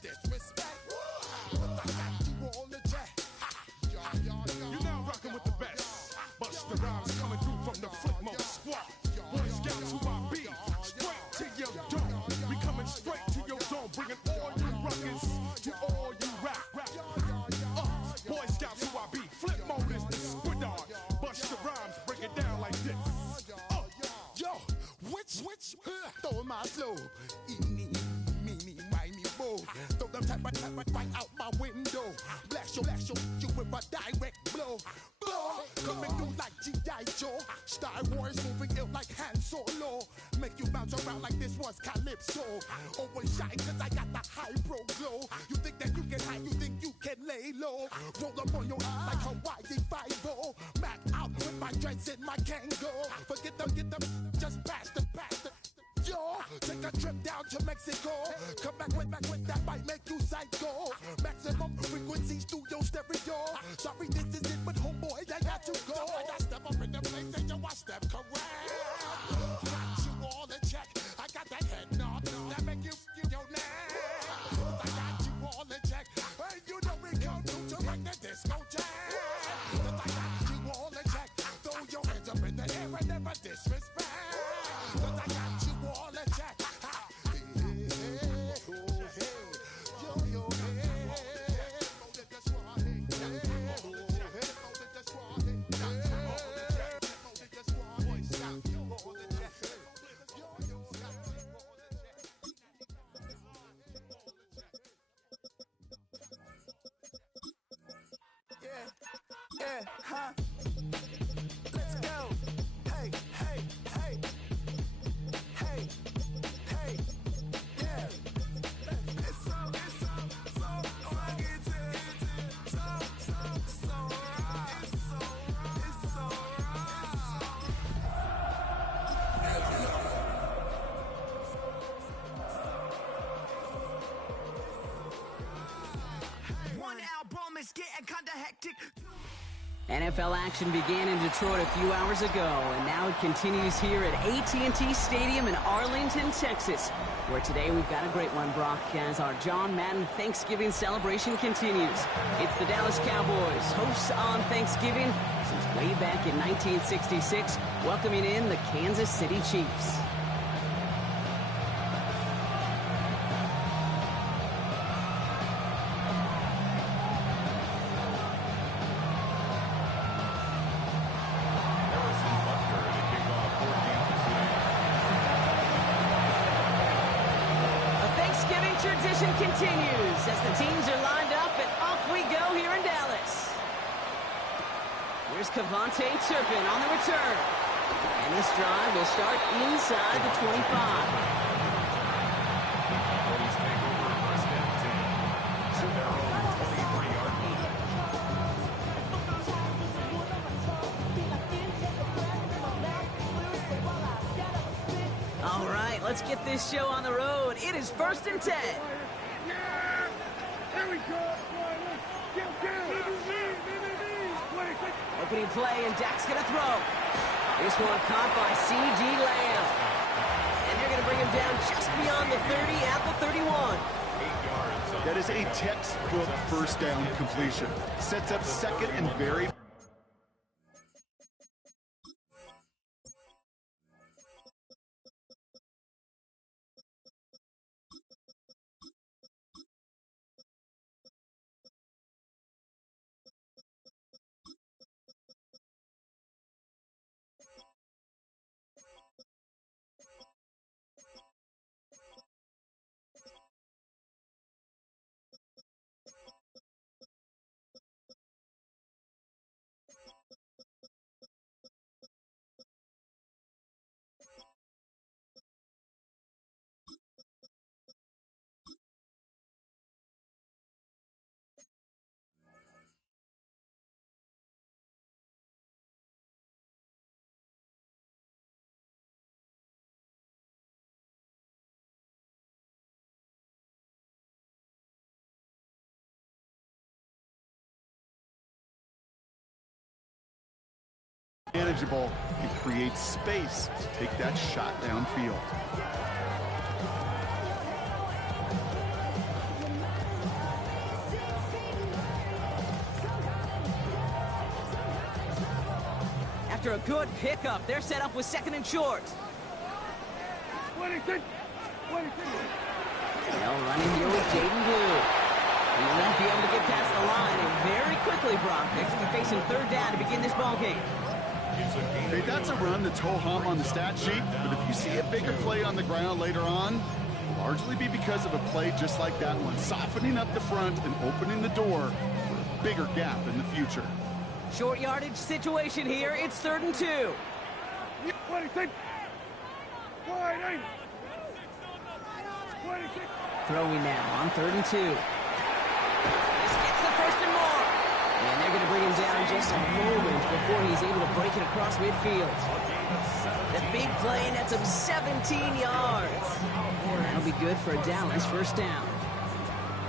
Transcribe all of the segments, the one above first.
disrespect. I got you all the jet. You're now rocking with the best. Busta Rhymes coming through from the Footmo squad. Boy Scouts who I be. Straight to your dome. We coming straight to your dome. Bringing all you rockers to all you rap. Boy Scouts who I be. Flip mode is the squid art. Busta Rhymes break it down like this. Yo, which, throw my flow. Eeny, meeny, miny, mo. Throw them type right out my window. Blast you with a direct blow. Coming through like G.I. Joe. Star Wars moving ill like Han Solo. Make you bounce around like this was Calypso. Always shine cause I got the high pro glow. You think that you can hide, you think you can lay low. Roll up on your eye like Hawaii 5-0. Mac out with my dreads in my Kango. Forget them, just pass the. Yo, take a trip down to Mexico. Come back with that might make you psycho. Maximum frequency studio stereo. Sorry, this is it, but homeboy, I got to go. I step up in the place and yo, I step correct. Got you all in check. I got that head nod that make you your neck. I got you all in check. Hey, you know we come to wreck the discotheque. I got you all in check. Throw your hands up in the air and never disrespect. I got you all in check. Yeah, huh? Let's go. Hey, yeah. It's so rugged, so raw. It's so raw. One album is getting kinda hectic. NFL action began in Detroit a few hours ago, and now it continues here at AT&T Stadium in Arlington, Texas, where today we've got a great one, Brock, as our John Madden Thanksgiving celebration continues. It's the Dallas Cowboys, hosts on Thanksgiving since way back in 1966, welcoming in the Kansas City Chiefs. Tradition continues as the teams are lined up and off we go here in Dallas. Here's Cavante Turpin on the return. And this drive will start inside the 25. All right, let's get this show on the road. It is 1st and 10. Yeah! Here we go! Opening play, and Dak's going to throw. This one caught by C.D. Lamb. And they're going to bring him down just beyond the 30 at the 31. That is a textbook first down completion. Sets up second and very... manageable and create space to take that shot downfield. after a good pickup. They're set up with second and short. They'll run in here with Jaden Blue. He won't be able to get past the line, and very quickly, Brock, they're going to be facing third down to begin this ball game. Okay, that's a run that's ho-hum on the stat sheet, but if you see a bigger play on the ground later on, it'll largely be because of a play just like that one, softening up the front and opening the door for a bigger gap in the future. Short yardage situation here. It's 3rd and 2. Throwing now on 3rd and 2. This gets the first and more. And they're going to bring him down just a moment before he's able to break it across midfield. The big play nets him 17 yards. And that'll be good for a Dallas first down.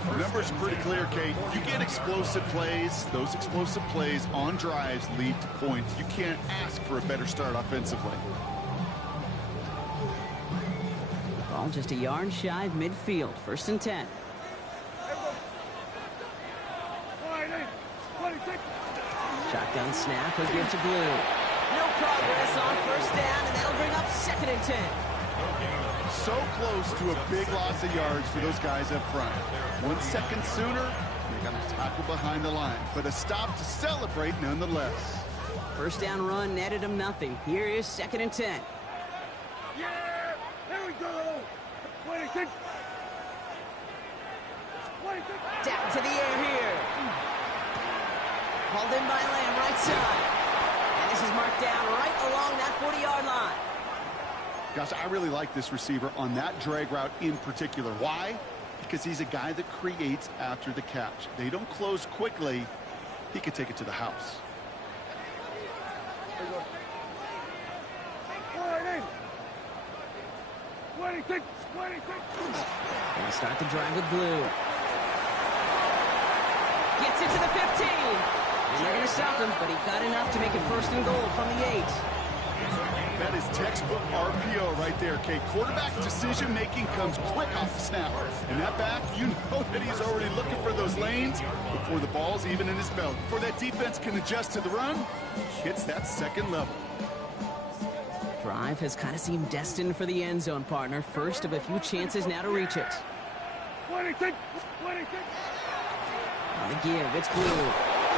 The numbers are pretty clear, Kate. You get explosive plays. Those explosive plays on drives lead to points. You can't ask for a better start offensively. Ball just a yard shy of midfield. 1st and 10. Shotgun snap. He'll give to Blue. No progress on 1st down, and that'll bring up 2nd and 10. So close to a big loss of yards for those guys up front. 1 second sooner, they got a tackle behind the line, but a stop to celebrate nonetheless. 1st down run netted him nothing. Here is 2nd and 10. Yeah, there we go. 26. Down to the air here. Hauled in by Lamb, right side. And this is marked down right along that 40-yard line. Gosh, I really like this receiver on that drag route in particular. Why? Because he's a guy that creates after the catch. They don't close quickly. He could take it to the house. And start the drive with Blue. Gets it to the 15. And they're going to stop him, but he got enough to make it 1st and goal from the 8. That is textbook RPO right there, Kate. Quarterback decision-making comes quick off the snap. And that back, you know that he's already looking for those lanes before the ball's even in his belt. Before that defense can adjust to the run, he hits that 2nd level. Drive has kind of seemed destined for the end zone, partner. First of a few chances now to reach it. 26. On the give, it's Blue.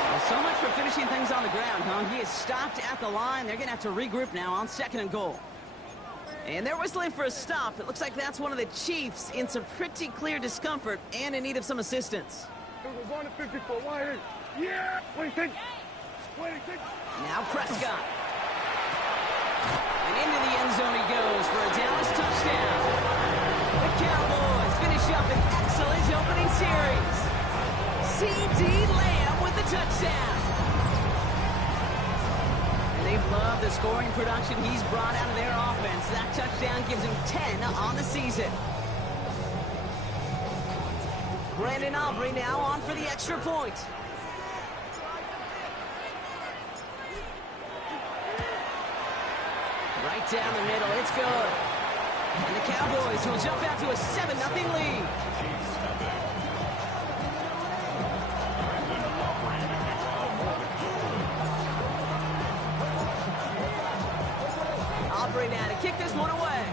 Well, so much for finishing things on the ground, huh? He is stopped at the line. They're going to have to regroup now on 2nd and goal. And they're whistling for a stop. It looks like that's one of the Chiefs in some pretty clear discomfort and in need of some assistance. We're going to 54. Wide. Yeah. 26. Now Prescott. And into the end zone he goes for a Dallas touchdown. The Cowboys finish up an excellent opening series. C.D. Lamb with the touchdown. And they've loved the scoring production he's brought out of their offense. That touchdown gives him 10 on the season. Brandon Aubrey now on for the extra point. Right down the middle, it's good. And the Cowboys will jump out to a 7-0 lead. Aubrey now to kick this one away.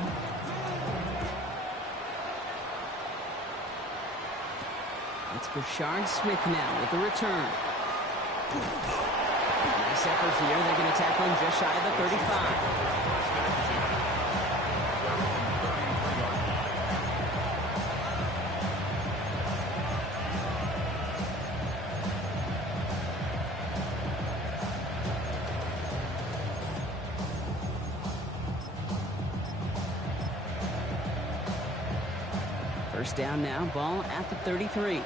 It's Brashard Smith now with the return. Nice effort here. They're going to tackle him just shy of the 35. First down now, ball at the 33.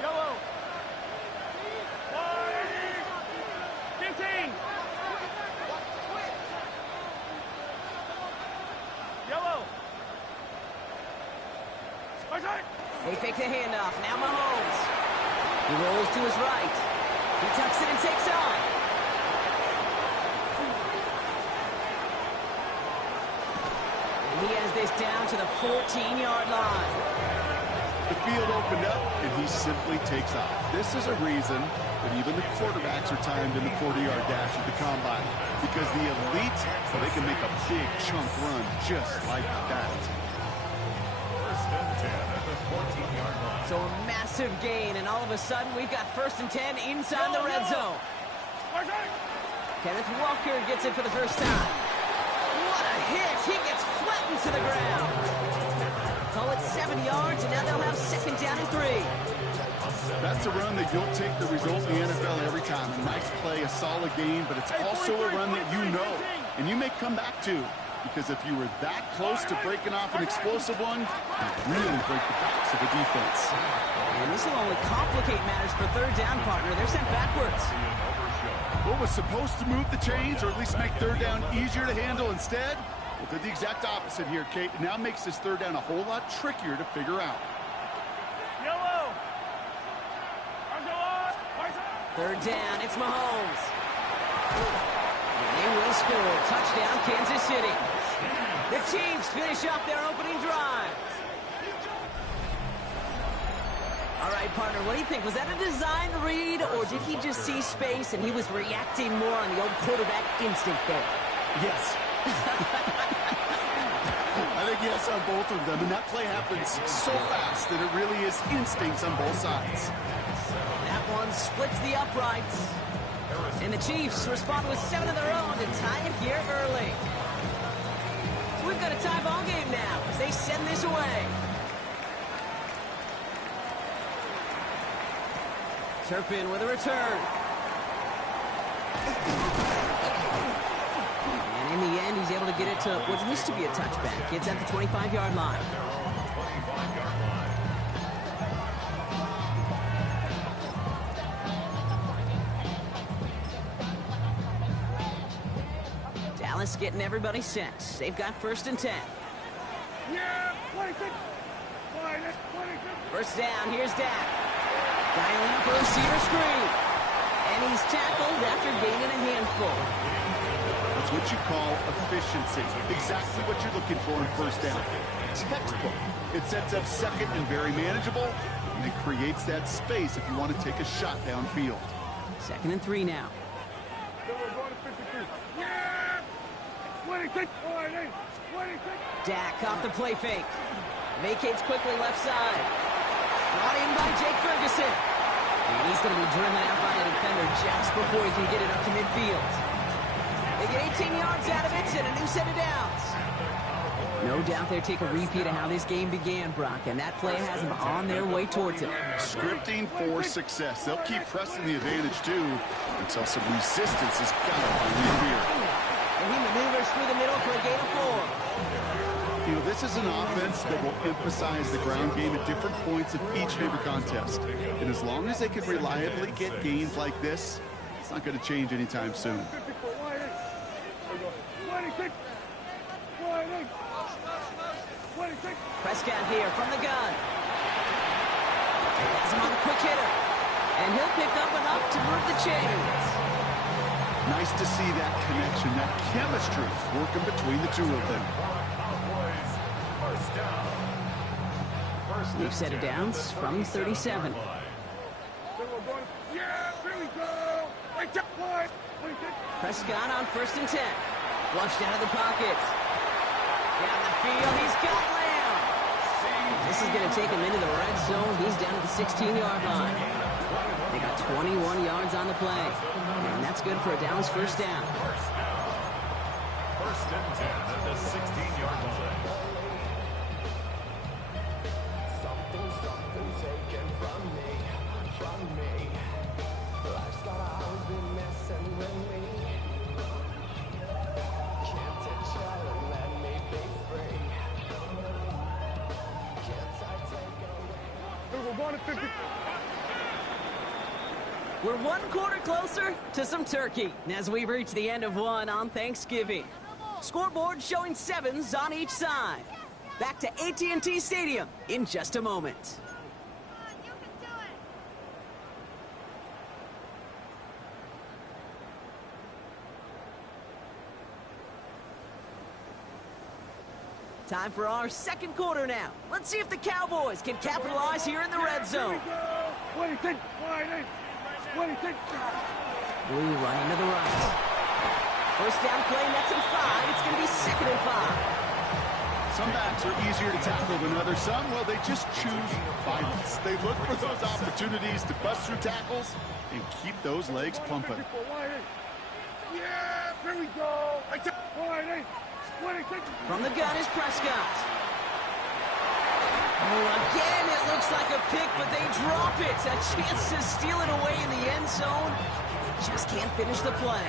Yellow. 15. Yellow. They fake the handoff. Now Mahomes. He rolls to his right. He tucks it and takes on. And he has this down to the 14-yard line. The field opened up, and he simply takes off. This is a reason that even the quarterbacks are timed in the 40-yard dash at the combine, because the elite, well, they can make a big chunk run just like that. First and 10 at the 14-yard line. So a massive gain, and all of a sudden we've got first and 10 inside the red zone. Kenneth Walker gets it for the first time. What a hit! He gets flattened to the ground. Call it 7 yards, and now they'll have second down and 3. That's a run that you'll take the result in the NFL every time. A nice play, a solid game, but it's also a run that you know, and you may come back to. Because if you were that close to breaking off an explosive one, you really break the backs of the defense. And this will only complicate matters for third down, partner. They're sent backwards. What was supposed to move the chains, or at least make third down easier to handle instead? Well, did the exact opposite here, Kate. It now makes this third down a whole lot trickier to figure out. Third down, it's Mahomes. And they will score. Touchdown, Kansas City. The Chiefs finish off their opening drive. All right, partner, what do you think? Was that a design read, or did he just see space and he was reacting more on the old quarterback instinct there? Yes. I think yes on both of them, and that play happens so fast that it really is instincts on both sides. That one splits the uprights. And the Chiefs respond with 7 of their own to tie it here early. So we've got a tie ball game now as they send this away. Turpin with a return. And in the end, he's able to get it to what used to be a touchback. It's at the 25-yard line. Dallas getting everybody set. They've got first and 10. First down, here's Dak. Dialing up a receiver screen. And he's tackled after gaining a handful. That's what you call efficiency. Exactly what you're looking for in first down. Textbook. It sets up second and very manageable, and it creates that space if you want to take a shot downfield. Second and 3 now. Dak off the play fake. Vacates quickly left side. Brought in by Jake Ferguson. And he's going to be driven out by a defender just before he can get it up to midfield. They get 18 yards out of it and a new set of downs. No doubt they'll take a repeat of how this game began, Brock, and that play has them on their way towards it. Scripting for success. They'll keep pressing the advantage, too, until some resistance has got to finally appear. And he maneuvers through the middle for a gain of 4. You know, this is an offense that will emphasize the ground game at different points of each and every contest. And as long as they can reliably get gains like this, it's not going to change anytime soon. Prescott here from the gun. Has him on a quick hitter. And he'll pick up enough to move the chains. Nice to see that connection, that chemistry working between the two of them. New set of downs from 37. Prescott on first and 10. Flushed out of the pocket. Down the field, he's got Lamb. This is going to take him into the red zone. He's down at the 16-yard line. They got 21 yards on the play. And that's good for a Dallas first down. First and 10 at the 16-yard line. We're one quarter closer to some turkey as we reach the end of one on Thanksgiving. Scoreboard showing 7s on each side. Back to AT&T Stadium in just a moment. Time for our second quarter now. Let's see if the Cowboys can capitalize here in the red zone. Blue running to the right. First down play, nets him 5. It's going to be 2nd and 5. Some backs are easier to tackle than others. Some, well, they just choose violence. They look for those opportunities to bust through tackles and keep those legs pumping. Yeah, here we go. From the gun is Prescott. Oh, again, it looks like a pick, but they drop it. A chance to steal it away in the end zone. Just can't finish the play.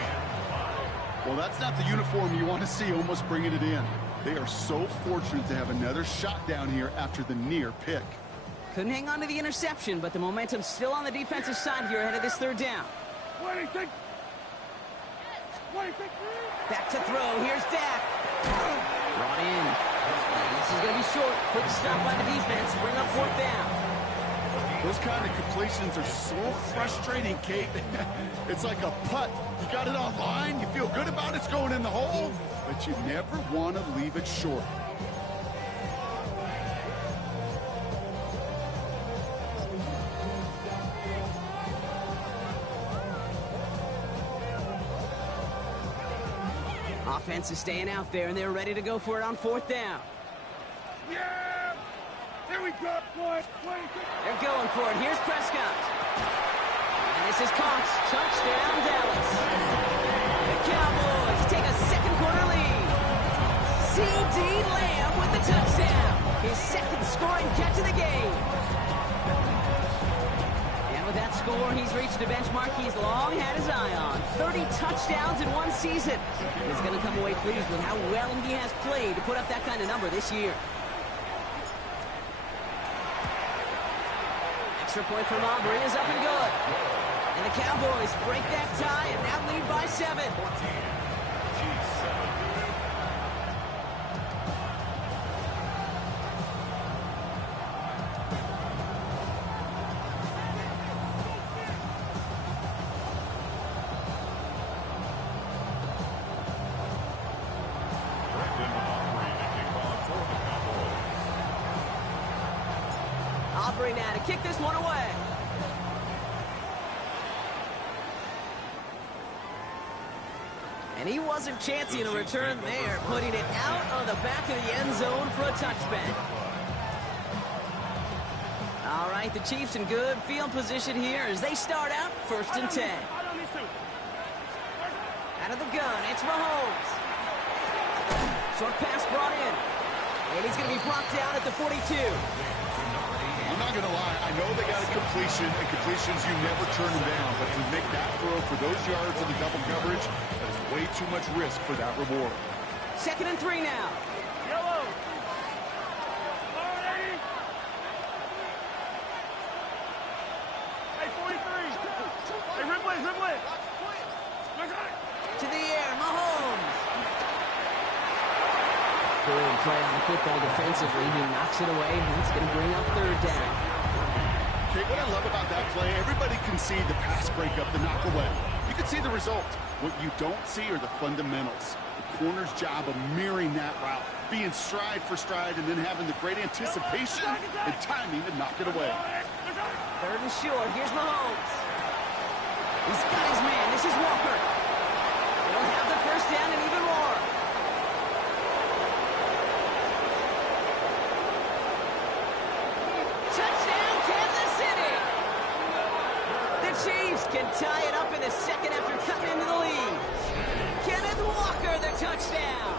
Well, that's not the uniform you want to see almost bringing it in. They are so fortunate to have another shot down here after the near pick. Couldn't hang on to the interception, but the momentum's still on the defensive side here ahead of this third down. Back to throw. Here's Dak. Brought in. This is going to be short. Quick stop by the defense. Bring up 4th down. Those kind of completions are so frustrating, Kate. It's like a putt. You got it on line. You feel good about it's going in the hole, but you never want to leave it short. Offense is staying out there, and they're ready to go for it on 4th down. Yeah! Here we go, boys. They're going for it. Here's Prescott. And this is caught. Touchdown, Dallas. The Cowboys take a second quarter lead. C.D. Lamb with the touchdown. His second scoring catch of the game. And with that score, he's reached a benchmark he's long had his eye on. 30 touchdowns in one season. He's going to come away pleased with how well he has played to put up that kind of number this year. Extra point from Aubrey is up and good. And the Cowboys break that tie and now lead by 7. Aubrey now to kick this one away. And he wasn't chancing a return there, putting it out on the back of the end zone for a touchback. All right, the Chiefs in good field position here as they start out 1st and 10. Out of the gun, it's Mahomes. Short pass brought in. And he's going to be brought down at the 42. I'm not going to lie, I know they got a completion, and completions you never turn them down, but to make that throw for those yards in the double coverage, that is way too much risk for that reward. 2nd and 3 now. Yellow. Hey, 43. Hey, Ripley. To the air, Mahomes. Good play on the football defensively. He knocks it away, and it's going to bring up 3rd down. Okay, what I love about that play, everybody can see the pass breakup, the knock away. You can see the result. What you don't see are the fundamentals. The corner's job of mirroring that route, being stride for stride, and then having the great anticipation and timing to knock it away. 3rd and short. Here's Mahomes. He's got his man. This is Walker. They'll have the 1st down and even more. Touchdown, Kansas City! The Chiefs can tie it up in the 2nd after cutting into the lead. Kenneth Walker, the touchdown!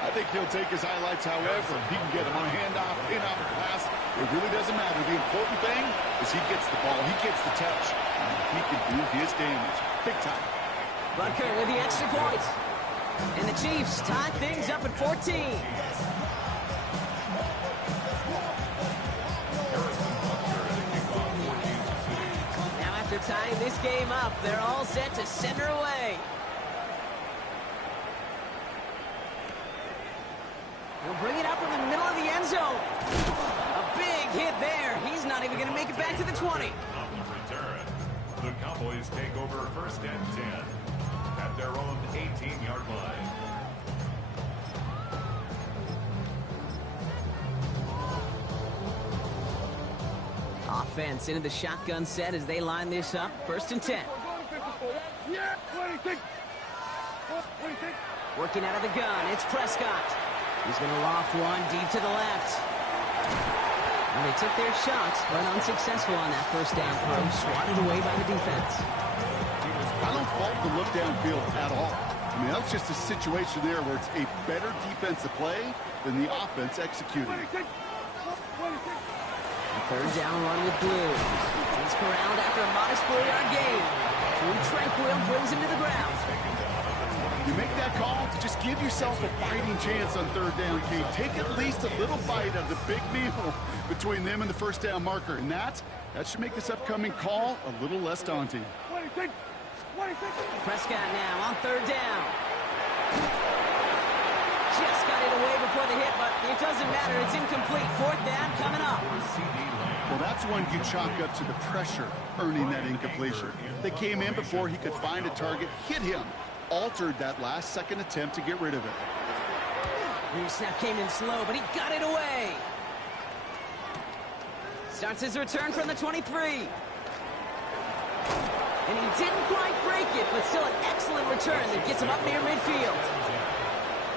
I think he'll take his highlights however he can get them on a handoff, in-off pass. It really doesn't matter. The important thing is he gets the ball, he gets the touch, and he can do his damage. Big time. Butker with the extra point. And the Chiefs tie things up at 14. Now after tying this game up, they're all set to send her away. He'll bring it up from the middle of the end zone. A big hit there. He's not even going to make it back to the 20. On the return, the Cowboys take over 1st and 10 at their own 18-yard line. offense into the shotgun set as they line this up. 1st and 10. Working out of the gun, it's Prescott. He's going to loft one deep to the left. And they took their shots, but unsuccessful on that 1st down throw. Swatted away by the defense. I don't fault the look downfield at all. I mean, that's just a situation there where it's a better defensive play than the offense executing. 3rd down run with Blue. He's corralled after a modest 4-yard gain. Drew Tranquil brings him to the ground. You make that call to just give yourself a fighting chance on 3rd down, Kate. Take at least a little bite of the big meal between them and the 1st down marker. And that should make this upcoming call a little less daunting. Prescott now on 3rd down. Just got it away before the hit, but it doesn't matter. It's incomplete. 4th down coming up. Well, that's one you chalk up to the pressure earning that incompletion. They came in before he could find a target, hit him, altered that last-second attempt to get rid of it. New snap came in slow, but he got it away. Starts his return from the 23. And he didn't quite break it, but still an excellent return that gets him up near midfield.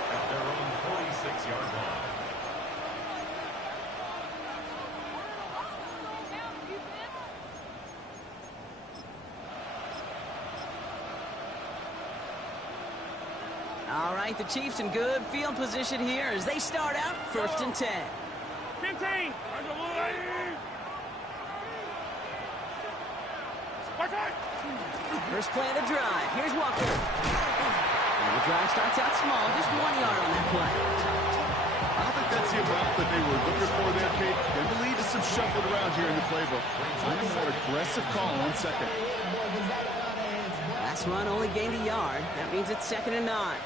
At their own 46-yard line. All right, the Chiefs in good field position here as they start out 1st and 10. 15. First play of the drive. Here's Walker. And the drive starts out small, just 1 yard on that play. I don't think that's the amount that they were looking for there, Kate. They will lead to some shuffling around here in the playbook. Find a more aggressive call on 2nd. Last run only gained a yard. That means it's 2nd and 9.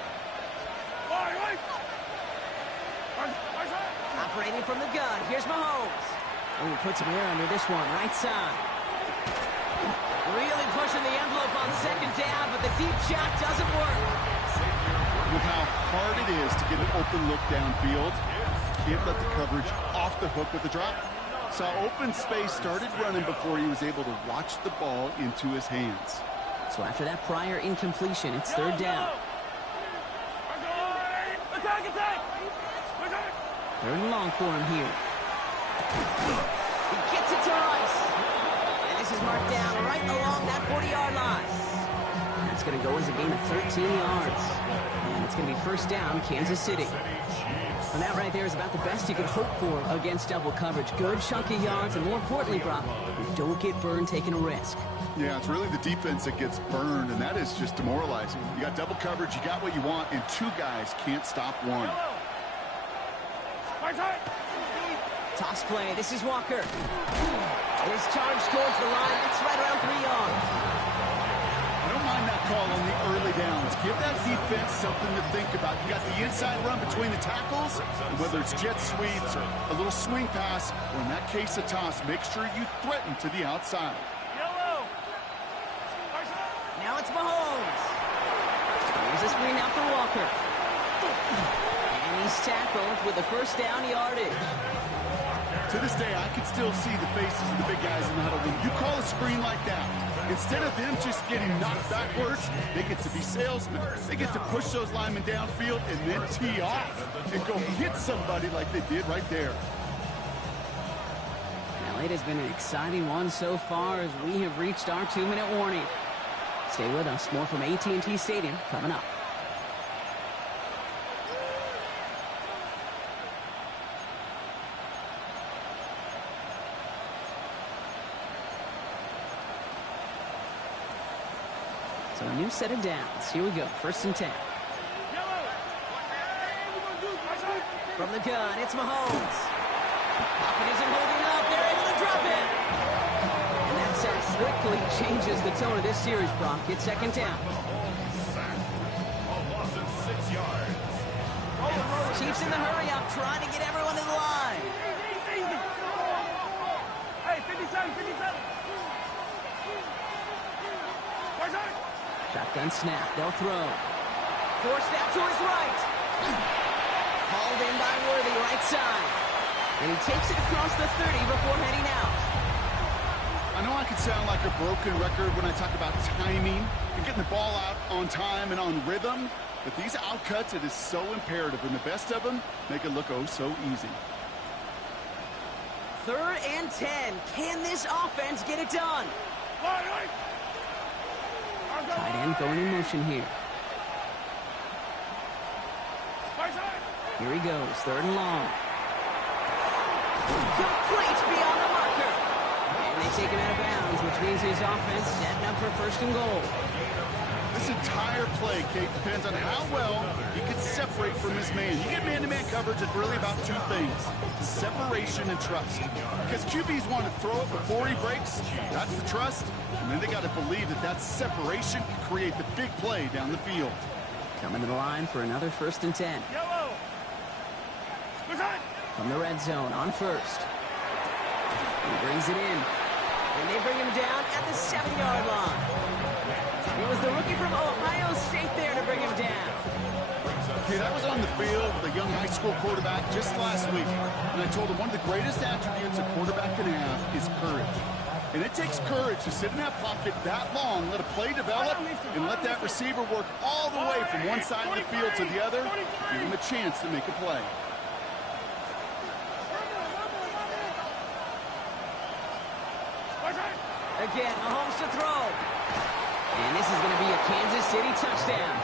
Operating from the gun. Here's Mahomes. Oh, he puts some air under this one. Right side. Really pushing the envelope on 2nd down, but the deep shot doesn't work. With how hard it is to get an open look downfield, can't let the coverage off the hook with the drop. Saw open space, started running before he was able to watch the ball into his hands. So after that prior incompletion, it's 3rd down. 3rd and long for him here. He gets it to Rice. And this is marked down right along that 40-yard line. That's going to go as a gain of 13 yards. And it's going to be 1st down, Kansas City. And that right there is about the best you could hope for against double coverage. Good chunky yards, and more importantly, Brock, you don't get burned taking a risk. Yeah, it's really the defense that gets burned, and that is just demoralizing. You got double coverage, you got what you want, and 2 guys can't stop one. Toss play. This is Walker. It is charged towards the line. It's right around 3 yards. I don't mind that call on the early downs. Give that defense something to think about. You got the inside run between the tackles, and whether it's jet sweeps or a little swing pass, or in that case a toss, make sure you threaten to the outside. Now it's Mahomes. Here's a screen out for Walker. And he's tackled with the 1st down yardage. To this day, I can still see the faces of the big guys in the huddle. When you call a screen like that, instead of them just getting knocked backwards, they get to be salesmen. They get to push those linemen downfield and then tee off and go hit somebody like they did right there. Well, it has been an exciting one so far as we have reached our 2-minute warning. Stay with us. More from AT&T Stadium coming up. So a new set of downs. Here we go. 1st and 10. From the gun, it's Mahomes. Pocket isn't holding up. They're able to drop it. And that sack quickly changes the tone of this series, Brock. It's 2nd down. A loss of 6 yards. Chiefs in the hurry-up, trying to get everyone to the line. Hey, 57, 57. Shotgun snap. They'll throw. Forced out to his right. Hauled in by Worthy, right side. And he takes it across the 30 before heading out. I know I could sound like a broken record when I talk about timing and getting the ball out on time and on rhythm, but these outcuts, it is so imperative, and the best of them make it look oh so easy. 3rd and 10. Can this offense get it done? Tight end going in motion here. Here he goes, 3rd and long. Complete beyond the marker. And they take him out of bounds, which means his offense setting up for 1st and goal. This entire play, Kate, depends on how well he can separate from his man. You get man-to-man coverage, it's really about 2 things: separation and trust. Because QBs want to throw it before he breaks, that's the trust, and then they got to believe that that separation can create the big play down the field. Coming to the line for another 1st and 10. From the red zone on 1st. He brings it in. And they bring him down at the 7-yard line. It was the rookie from Ohio State there to bring him down. Okay, I was on the field with a young high school quarterback just last week, and I told him one of the greatest attributes a quarterback can have is courage. And it takes courage to sit in that pocket that long, let a play develop, and let that receiver work all the way from one side of the field to the other, give him a chance to make a play. Again, Mahomes to throw. And this is going to be a Kansas City touchdown.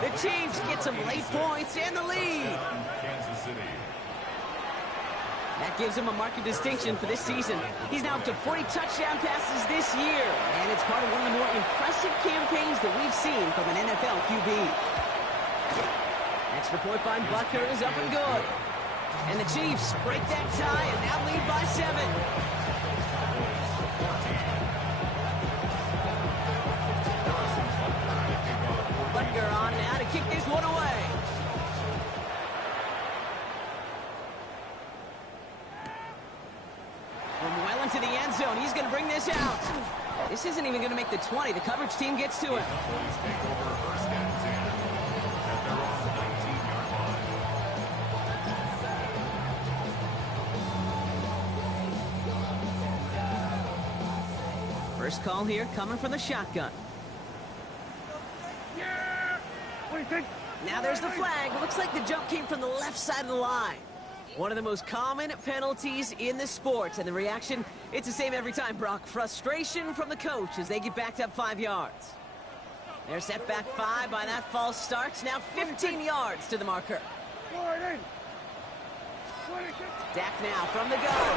The Chiefs get some late points and the lead. That gives him a marked distinction for this season. He's now up to 40 touchdown passes this year. And it's part of one of the more impressive campaigns that we've seen from an NFL QB. Extra point by Butker is up and good. And the Chiefs break that tie and now lead by 7. Butker on now to kick this one away. From well into the end zone, he's going to bring this out. This isn't even going to make the 20. The coverage team gets to it. First call here coming from the shotgun. Now there's the flag. Looks like the jump came from the left side of the line. One of the most common penalties in the sport. And the reaction, it's the same every time, Brock. Frustration from the coach as they get backed up 5 yards. They're set back 5 by that false start. Now 15 yards to the marker. Dak now from the gun.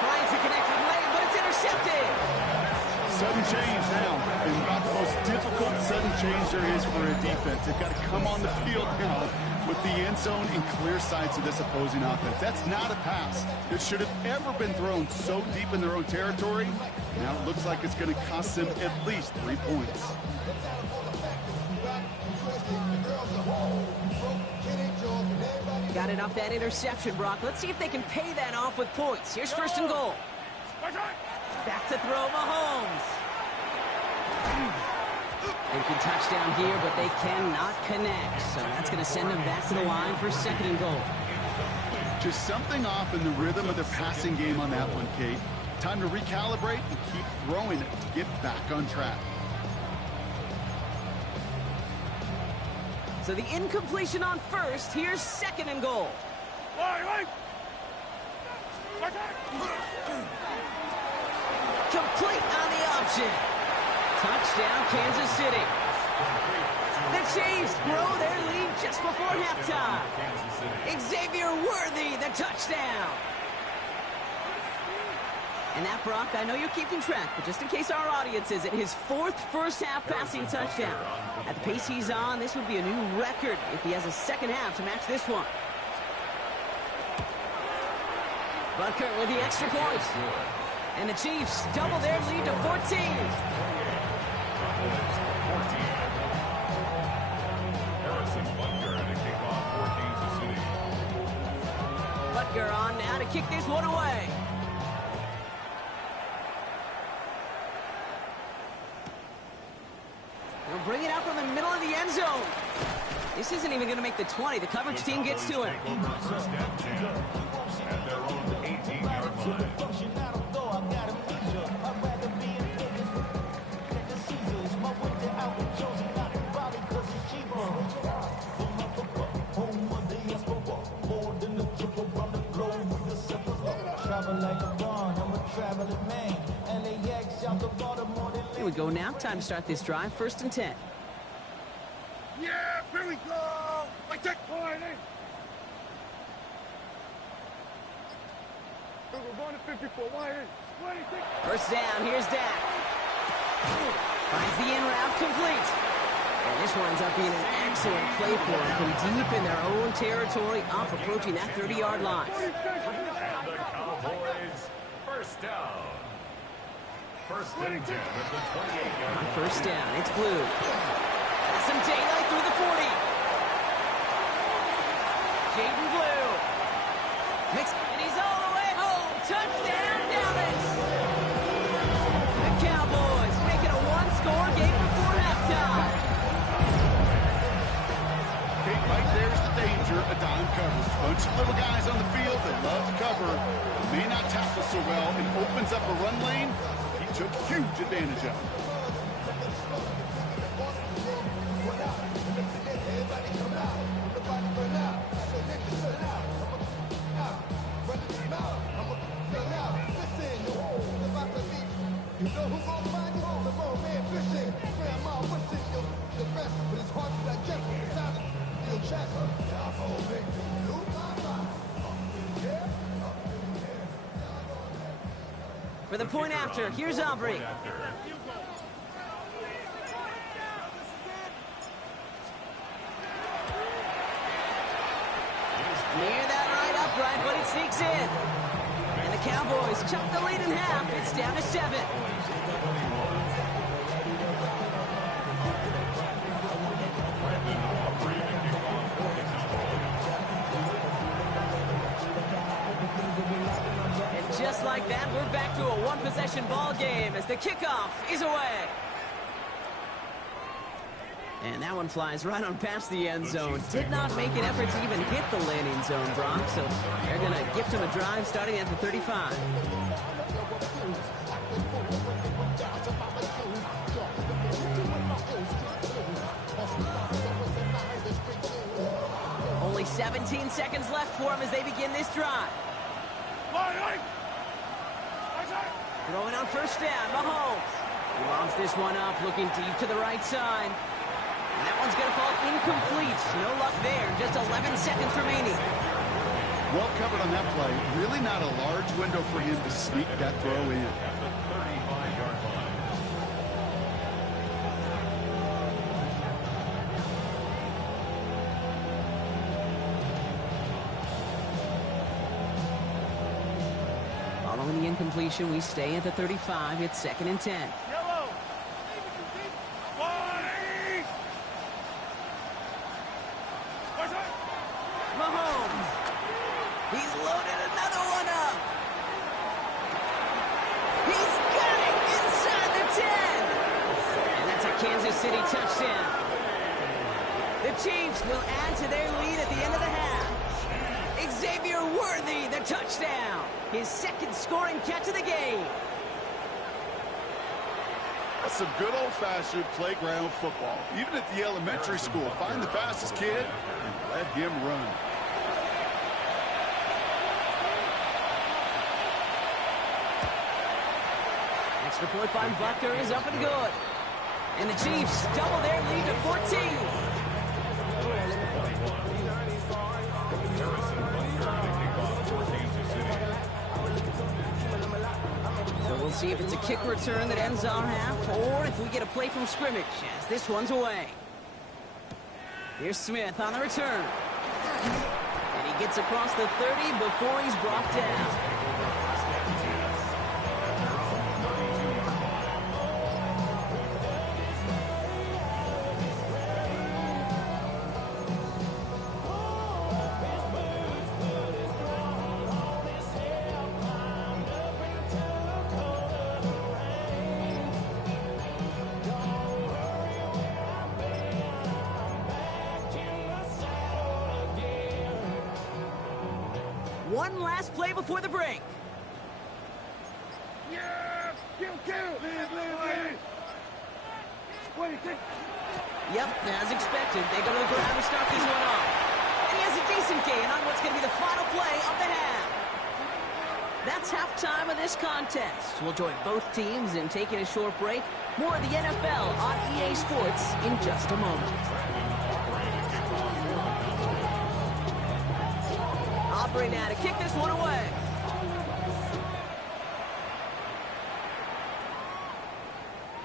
Trying to connect with Lane, but it's intercepted. Sudden change now, and about the most difficult sudden change there is for a defense. They've got to come on the field now with the end zone in clear sight to this opposing offense. That's not a pass that should have ever been thrown so deep in their own territory. Now it looks like it's going to cost them at least 3 points. Got it off that interception, Brock. Let's see if they can pay that off with points. Here's 1st and goal. Back to throw, Mahomes. They can touchdown here, but they cannot connect. So that's going to send them back to the line for 2nd and goal. Just something off in the rhythm of their passing game on that one, Kate. Time to recalibrate and keep throwing it to get back on track. So the incompletion on 1st. Here's 2nd and goal. Complete on the option. Touchdown, Kansas City. The Chiefs grow their lead just before halftime. Xavier Worthy, the touchdown. And that, Brock, I know you're keeping track, but just in case our audience isn't, his 4th first-half passing touchdown. At the pace he's on, this would be a new record if he has a second half to match this one. Butker with the extra point. And the Chiefs double their lead to 14. Butker on now to kick this one away. He'll bring it out from the middle of the end zone. This isn't even going to make the 20. The coverage team gets to him. ago now. Time to start this drive. 1st and 10. Yeah, here we go. Like that point. We're going to 54. First down. Here's Dak. Finds the in route complete. And this winds up being an excellent play for them from deep in their own territory, up approaching that 30-yard line. And the Cowboys, first down. 1st and 10 at the 28-yard line. First down, it's Blue. Got some daylight through the 40. Jaden Blue. And he's all the way home. Touchdown, Dallas. The Cowboys make it a one-score game before halftime. Okay, right there's the danger of dime coverage. Bunch of little guys on the field that love to cover, but may not tackle so well, and opens up a run lane. He took huge advantage of it. For the point after, here's Aubrey. Near that right upright, but it sneaks in. And the Cowboys chop the lead in half. It's down to 7. And just like that, we're back to a one-possession ball game as the kickoff is away. And that one flies right on past the end zone. Did not make an effort to even hit the landing zone, Brock. So they're going to gift him a drive starting at the 35. Only 17 seconds left for him as they begin this drive. Throwing on first down, Mahomes. He lobs this one up, looking deep to the right side. And that one's going to fall incomplete. No luck there. Just 11 seconds remaining. Well covered on that play. Really not a large window for him to sneak that throw in. At the 35-yard line. Following the incompletion, we stay at the 35. It's 2nd and 10. Mahomes. He's loaded another one up. He's got it inside the 10. And that's a Kansas City touchdown. The Chiefs will add to their lead at the end of the half. Xavier Worthy, the touchdown. His 2nd scoring catch of the game. That's some good old-fashioned playground football. Even at the elementary school, find the fastest kid and let him run. Extra point by Buckner is up and good. And the Chiefs double their lead to 14. So we'll see if it's a kick return that ends our half, or if we get a play from scrimmage as this one's away. Here's Smith on the return. And he gets across the 30 before he's brought down. One last play before the break. Yeah! Kill! Yep, as expected, they go to the ground to start this one off. And he has a decent gain on what's going to be the final play of the half. That's halftime of this contest. We'll join both teams in taking a short break. More of the NFL on EA Sports in just a moment. Aubrey now to kick this one away.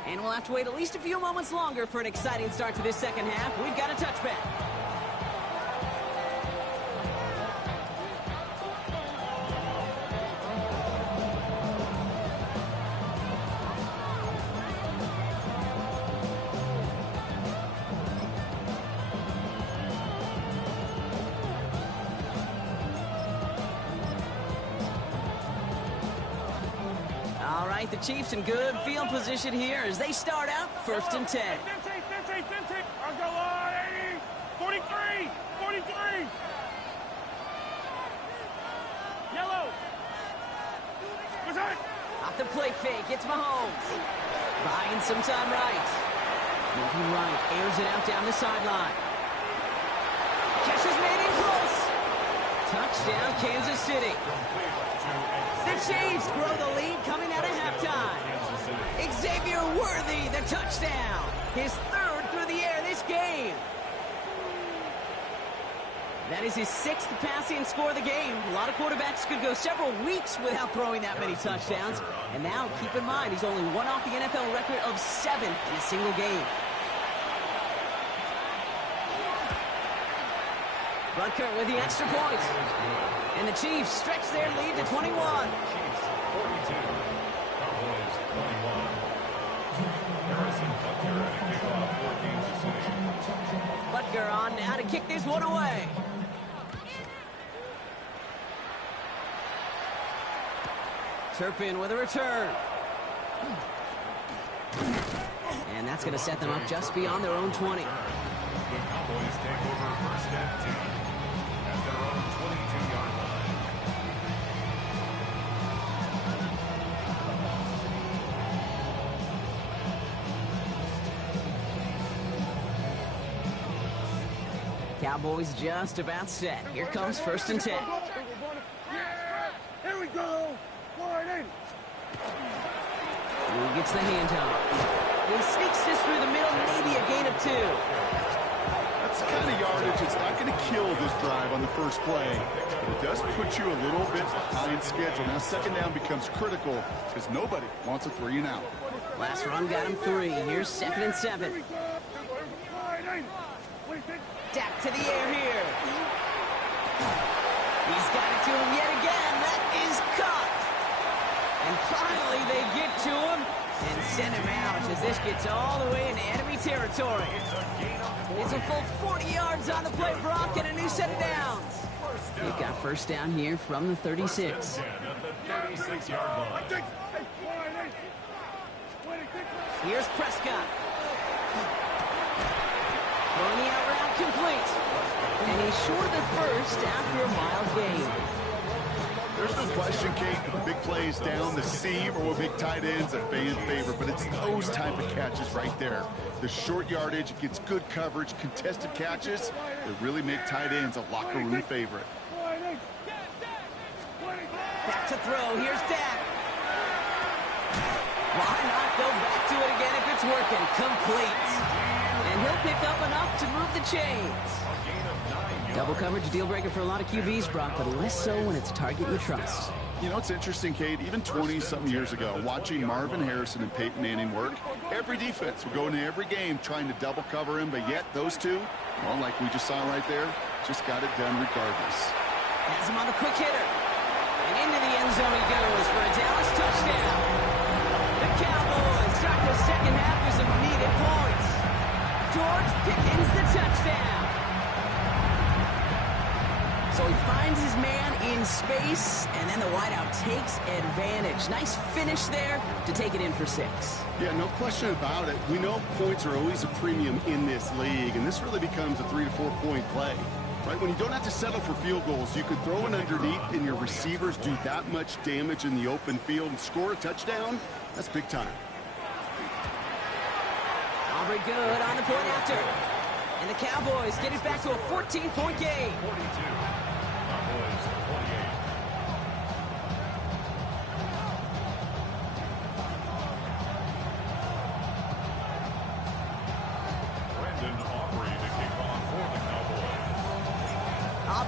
And we'll have to wait at least a few moments longer for an exciting start to this second half. We've got a touchback. All right, the Chiefs in good field position here as they start out 1st and 10. I'll go on, 80, 43, 43. Yellow. What's that? Off the play fake, it's Mahomes. Buying some time right. Moving right, airs it out down the sideline. Catch is made in close. Touchdown, Kansas City. The Chiefs grow the lead coming out of halftime. Xavier Worthy, the touchdown. His 3rd through the air this game. That is his 6th passing score of the game. A lot of quarterbacks could go several weeks without throwing that many touchdowns. And now, keep in mind, he's only one off the NFL record of 7 in a single game. Butker with the extra point. And the Chiefs stretch their lead to 21. Chiefs 42, Cowboys 21. Harrison Butker at a kickoff for Kansas City. Butker on now to kick this one away. Turpin with a return. And that's going to set them up just beyond their own 20. The Cowboys take over 1st and 10 at their own 22-yard line. Cowboys just about set. Here comes 1st and 10. Yeah, here we go. Warning. He gets the handoff. He sneaks this through the middle, maybe a gain of 2. That's the kind of yardage that's not going to kill this drive on the first play, but it does put you a little bit behind schedule. Now 2nd down becomes critical because nobody wants a 3 and out. Last run got him 3. Here's 2nd and 7. Dak to the air here. He's got it to him yet again. That is caught. And finally they get to him and send him out as this gets all the way into enemy territory. It's a full 40 yards on the play, Brock, and a new set of downs. They've got 1st down here from the 36. At the 36-yard line. Here's Prescott. Throwing the out route complete. And he's short of the 1st after a mild gain. There's no question, Kate, the big plays down the seam or with big tight ends a fan favorite, but it's those type of catches right there. The short yardage, it gets good coverage, contested catches that really make tight ends a locker room favorite. Back to throw. Here's Dak. Why not go back to it again if it's working? Complete. And he'll pick up enough to move the chains. Double coverage deal breaker for a lot of QBs, Brock, but less so when it's a target you trust. You know, it's interesting, Kate, even 20-something years ago, watching Marvin Harrison and Peyton Manning work, every defense would go into every game trying to double cover him, but yet those two, well, like we just saw right there, just got it done regardless. Has him on the quick hitter. And into the end zone he goes for a Dallas touchdown. The Cowboys start the second half with some needed points. George Pickens the touchdown. So he finds his man in space, and then the wideout takes advantage. Nice finish there to take it in for 6. Yeah, no question about it. We know points are always a premium in this league, and this really becomes a 3 to 4 point play. Right, when you don't have to settle for field goals, you could throw it underneath and your receivers do that much damage in the open field and score a touchdown. That's big time. Aubrey good on the point after. And the Cowboys get it back to a 14-point game. 42. Cowboys 48.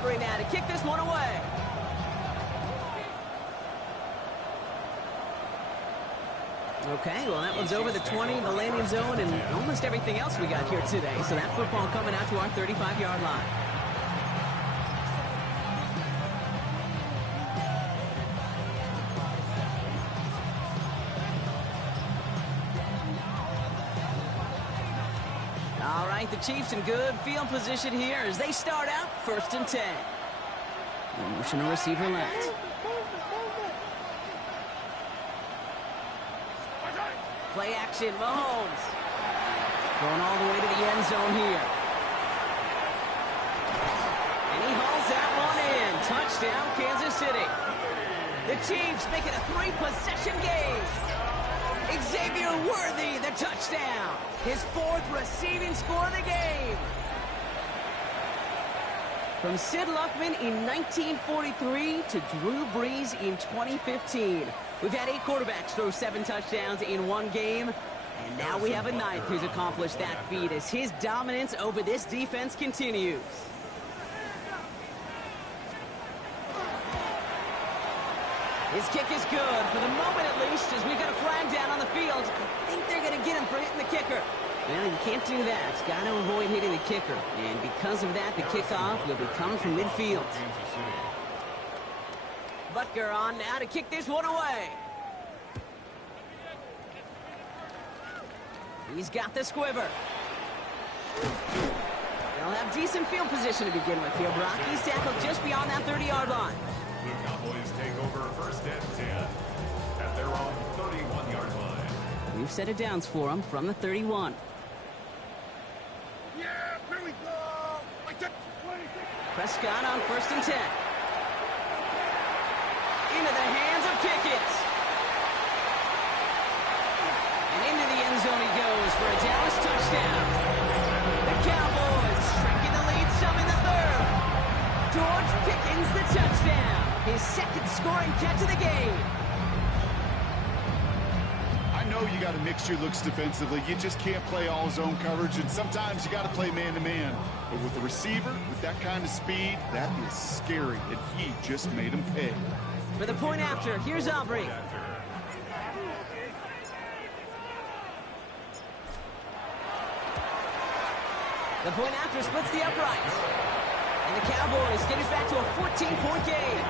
Aubrey now to kick this one away. Okay, well, that one's over the 20, the landing zone, and almost everything else we got here today. So that football coming out to our 35-yard line. All right, the Chiefs in good field position here as they start out 1st and 10. Motion receiver left. Play action, Mahomes. Going all the way to the end zone here. And he hauls that one in. Touchdown, Kansas City. The Chiefs make it a 3-possession game. Xavier Worthy, the touchdown. His 4th receiving score of the game. From Sid Luckman in 1943 to Drew Brees in 2015. We've had 8 quarterbacks throw 7 touchdowns in one game, and now we have a 9th who's accomplished that feat as his dominance over this defense continues. His kick is good, for the moment at least, as we've got a flag down on the field. I think they're going to get him for hitting the kicker. Well, you can't do that. It's got to avoid hitting the kicker, and because of that, the kickoff will be coming from midfield. Butker on now to kick this one away. He's got the squiver. They'll have decent field position to begin with here, Brock. He's tackled just beyond that 30-yard line. The Cowboys take over 1st and 10 at their own 31-yard line. We've set it downs for him from the 31. Yeah, here we go. Prescott on 1st and 10. Into the hands of Pickett. And into the end zone he goes for a Dallas touchdown. The Cowboys shrinking the lead some in the 3rd. George Pickens the touchdown. His 2nd scoring catch of the game. I know you got a mixture looks defensively. You just can't play all zone coverage, and sometimes you got to play man-to-man. But with a receiver, with that kind of speed, that is scary, and he just made him pay. For the point after, here's Aubrey. The point after splits the uprights. And the Cowboys get it back to a 14-point game.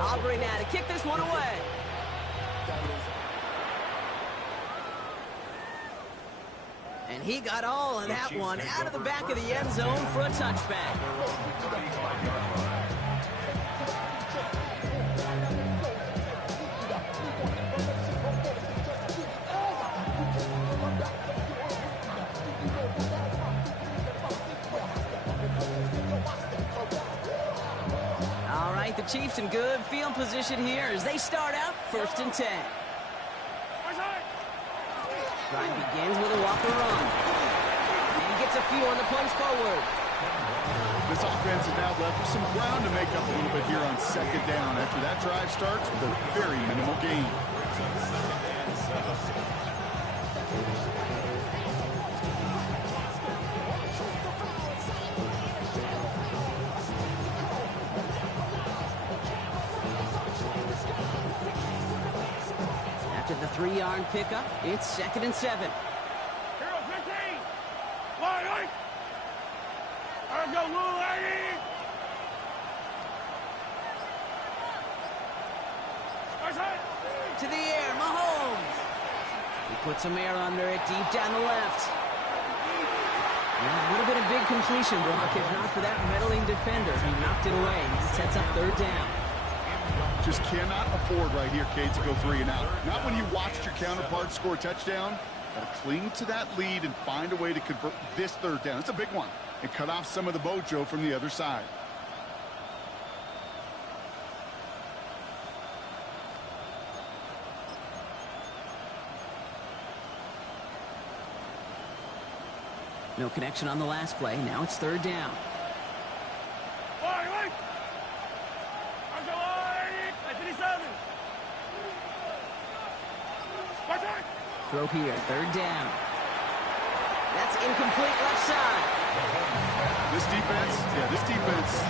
Aubrey now to kick this one away. And he got all of that one out of the back of the end zone for a touchback. All right, the Chiefs in good field position here as they start out 1st and 10. Drive begins with a walker run. And he gets a few on the punch forward. This offense is now left with some ground to make up a little bit here on 2nd down after that drive starts with a very minimal gain. After the 3-yard pickup, it's 2nd and 7. Hero 15. Line 8. There go, little lady. To the air, Mahomes. He puts some air under it, deep down the left. Well, would have been a big completion, Brock, if not for that meddling defender. He knocked it away. It sets up 3rd down. Just cannot afford right here, Kate, to go 3 and out. Not when you watched your counterpart score a touchdown. Got to cling to that lead and find a way to convert this 3rd down. It's a big one. And cut off some of the mojo from the other side. No connection on the last play. Now it's third down. Throw here, third down. That's incomplete left side. This defense,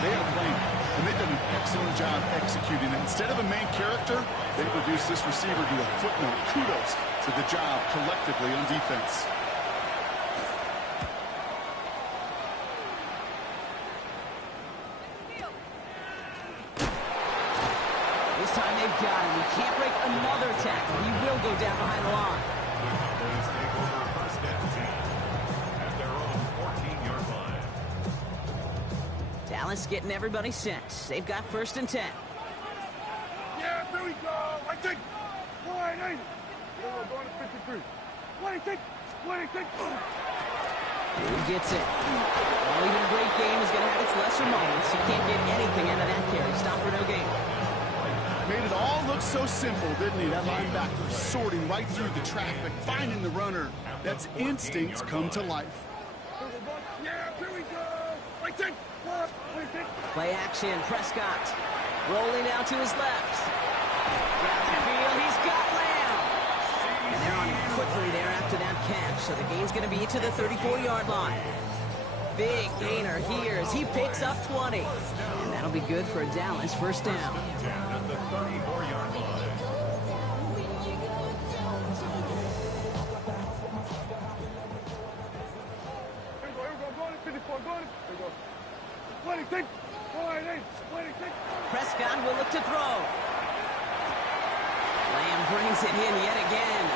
they have a plan. And they've done an excellent job executing it. Instead of a main character, they've reduced this receiver to a footnote. Kudos to the job collectively on defense. This time they've got him. He can't break another tackle. He will go down behind the line. Cowboys take over first and 10 at their own 14-yard line. Dallas getting everybody set. They've got first and 10. Yeah, here we go. I think. Line 8. We're going to 53. 26. 26. Who gets it? Well, even a great game is going to have its lesser moments. You can't get anything out of that carry. Stop for no gain. Made it all look so simple, didn't he? That linebacker sorting right through the traffic, finding the runner. That's instincts come to life. Yeah, here we go. I think. Play action. Prescott rolling out to his left. Down the field, he's got Lamb. And they're on him quickly there after that catch. So the game's going to be to the 34-yard line. Big gainer here as he picks up 20. And that'll be good for a Dallas first down. At the 34-yard line. Prescott will look to throw. Lamb brings it in yet again.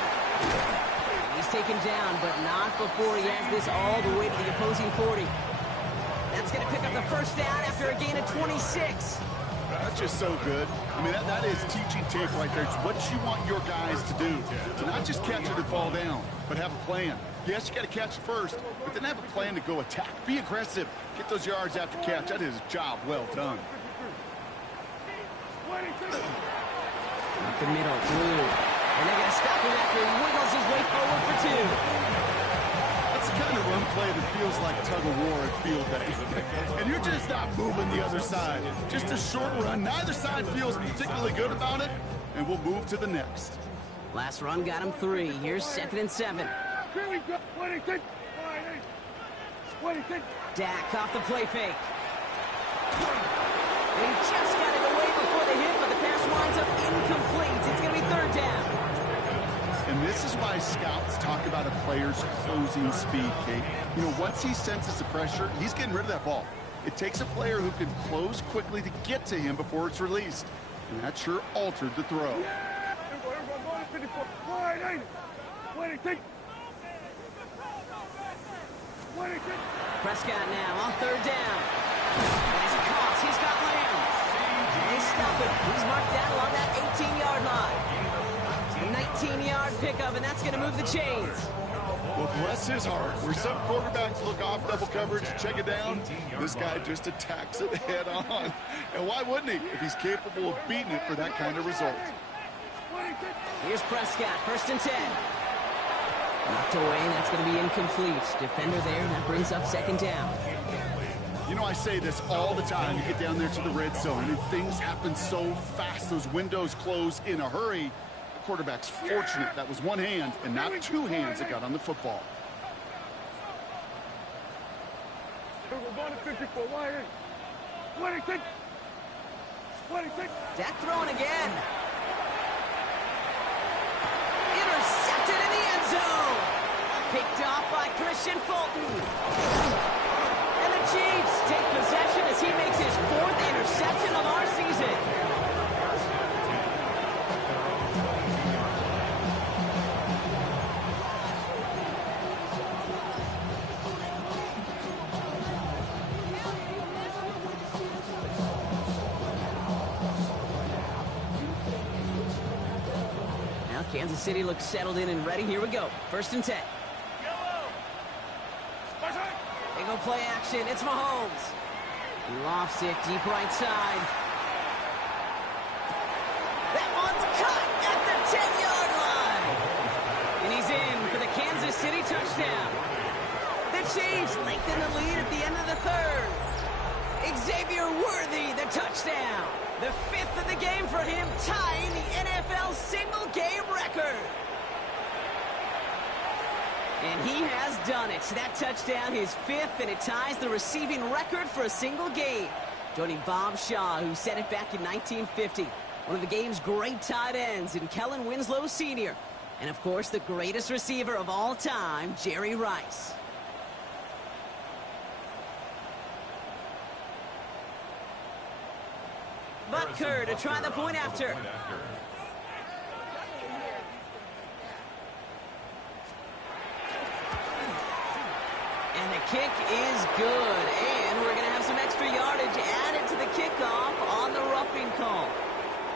He's taken down, but not before he has this all the way to the opposing 40. That's going to pick up the first down after a gain of 26. That's just so good. I mean, that is teaching tape right there. It's what you want your guys to do. To not just catch it and fall down, but have a plan. Yes, you got to catch it first, but then have a plan to go attack. Be aggressive. Get those yards after catch. That is a job well done. Up the middle, Blue. And they're going to stop him after he wiggles his way forward for 2. That's the kind of run play that feels like tug-of-war at field day. And you're just not moving the other side. Just a short run. Neither side feels particularly good about it, and we'll move to the next. Last run got him 3. Here's 2nd and 7. Here we go. 26. 26. Dak off the play fake. And he just got it away before the hit, but the pass winds up incomplete. It's going to be third down. And this is why scouts talk about a player's closing speed, Kate. You know, once he senses the pressure, he's getting rid of that ball. It takes a player who can close quickly to get to him before it's released. And that sure altered the throw. Prescott now on third down. And as it comes, he's got Lamb. And they stop it. He's marked down along that 18-yard line. A 19-yard pickup, and that's going to move the chains. Well, bless his heart. Where some quarterbacks look off double coverage to check it down, this guy just attacks it head on. And why wouldn't he if he's capable of beating it for that kind of result? Here's Prescott, first and 10. Knocked away, that's going to be incomplete. Defender there, that brings up second down. You know, I say this all the time. You get down there to the red zone, and things happen so fast. Those windows close in a hurry. The quarterback's fortunate. That was one hand and not two hands that got on the football. Dak throwing again. Intercepted in the end zone. Picked off by Christian Fulton. And the Chiefs take possession as he makes his 4th interception of our season. Now Kansas City looks settled in and ready. Here we go. First and 10. They go play action. It's Mahomes. He lofts it deep right side. That one's cut at the 10-yard line. And he's in for the Kansas City touchdown. The Chiefs lengthen the lead at the end of the third. Xavier Worthy, the touchdown. The 5th of the game for him, tying the NFL single-game record. And he has done it. That touchdown, his 5th, and it ties the receiving record for a single game. Joining Bob Shaw, who set it back in 1950. One of the game's great tight ends in Kellen Winslow Sr. And, of course, the greatest receiver of all time, Jerry Rice. Butker to try the point after. And the kick is good. And we're going to have some extra yardage added to the kickoff on the roughing call.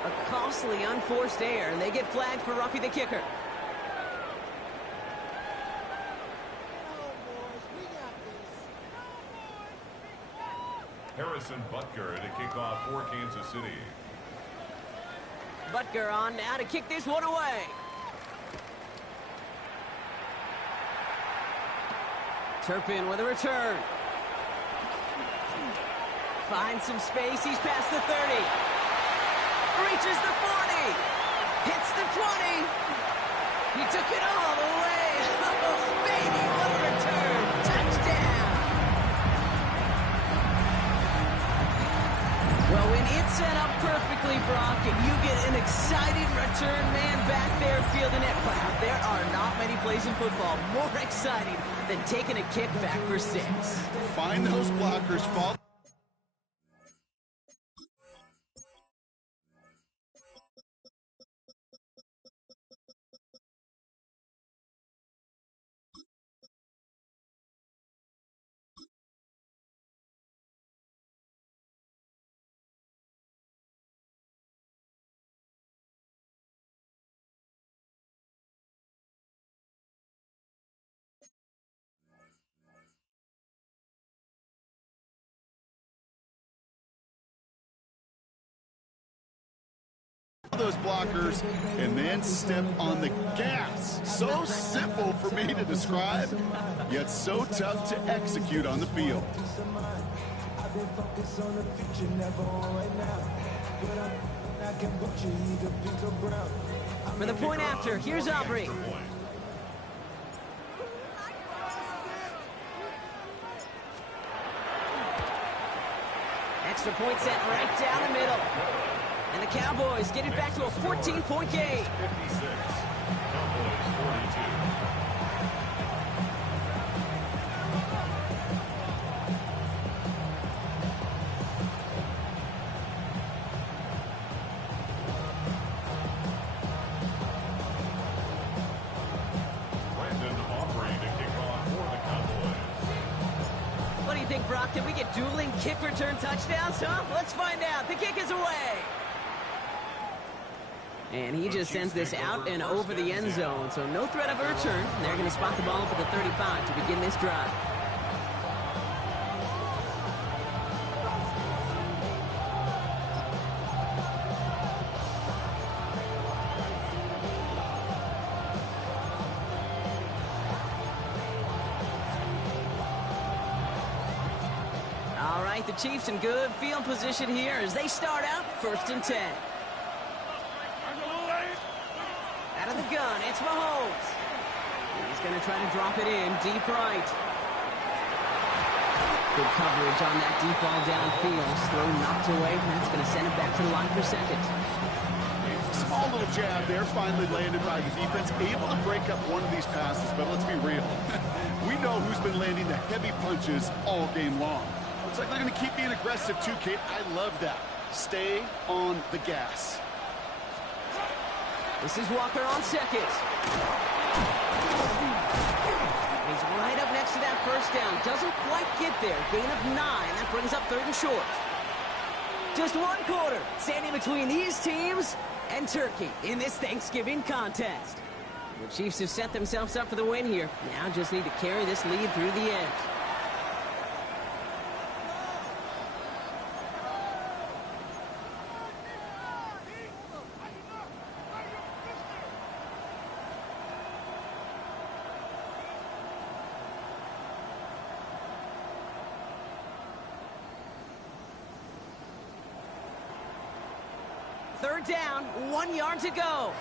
A costly unforced error, and they get flagged for roughing the kicker. Harrison Butker to kick off for Kansas City. Butker on now to kick this one away. Turpin with a return. Finds some space. He's past the 30. Reaches the 40. Hits the 20. He took it all the way. Oh, baby, what a return. Touchdown. Well, when it's set up perfectly, Brock, and you get an exciting return man back there fielding it, wow, there are not many plays in football more exciting than taking a kick back for 6. Find those blockers, fall. Those blockers and then step on the gas. So simple for me to describe, yet so tough to execute on the field. For the point after, here's Aubrey. Extra point set right down the middle. And the Cowboys get it back to a 14-point game. 56. Cowboys 42. Brandon Aubrey to kick off for the Cowboys. What do you think, Brock? Can we get dueling kick return touchdowns, huh? Let's find out. The kick is away. And he just sends this out and over the end zone, so no threat of a return. They're going to spot the ball for the 35 to begin this drive. All right, the Chiefs in good field position here as they start out 1st and 10. Out of the gun, it's Mahomes. He's going to try to drop it in deep right. Good coverage on that deep ball downfield. Throw knocked away. That's going to send it back to the line for 2nd. Small little jab there, finally landed by the defense. Able to break up one of these passes, but let's be real. We know who's been landing the heavy punches all game long. Looks like they're going to keep being aggressive too, Kate. I love that. Stay on the gas. This is Walker on 2nd. He's right up next to that 1st down. Doesn't quite get there. Gain of 9. That brings up 3rd and short. Just 1 quarter standing between these teams and Turkey in this Thanksgiving contest. The Chiefs have set themselves up for the win here. Now just need to carry this lead through the end. third down, 1 yard to go.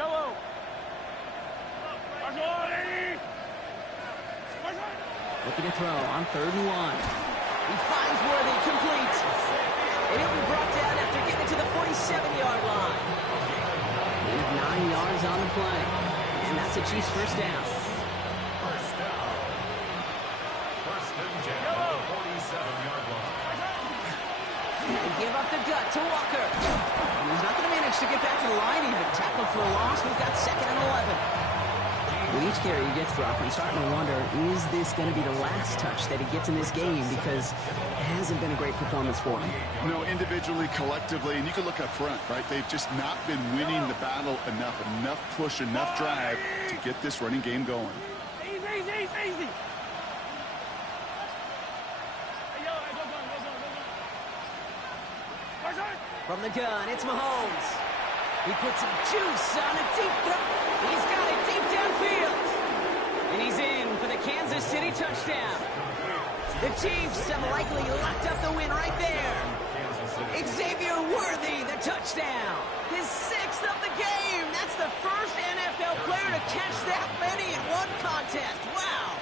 Yellow. Looking to throw on 3rd and 1. He finds Worthy, complete. And he'll be brought down after getting to the 47-yard line. Gain of 9 yards on the play. And that's a Chiefs first down. First down. First and 10 on the 47-yard line. And give up the gut to Walker. And he's not going to manage to get back to the line even. Tackled for a loss. We've got 2nd and 11. With each carry he gets, Brock, I'm starting to wonder, is this going to be the last touch that he gets in this game? Because it hasn't been a great performance for him. You know, individually, collectively, and you can look up front, right? They've just not been winning the battle enough push, enough drive to get this running game going. Easy. From the gun, it's Mahomes. He puts some juice on a deep throw. He's got it deep downfield. And he's in for the Kansas City touchdown. The Chiefs have likely locked up the win right there. Xavier Worthy, the touchdown. His 6th of the game. That's the first NFL player to catch that many in one contest. Wow.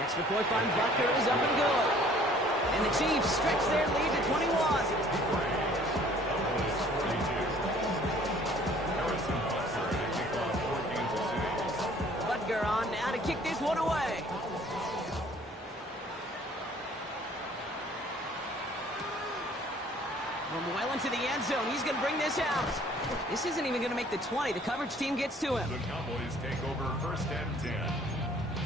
Extra point by Butker is up and good. And the Chiefs stretch their lead to 21. Butker on now to kick this one away. From well into the end zone, he's going to bring this out. This isn't even going to make the 20. The coverage team gets to him. The Cowboys take over first and 10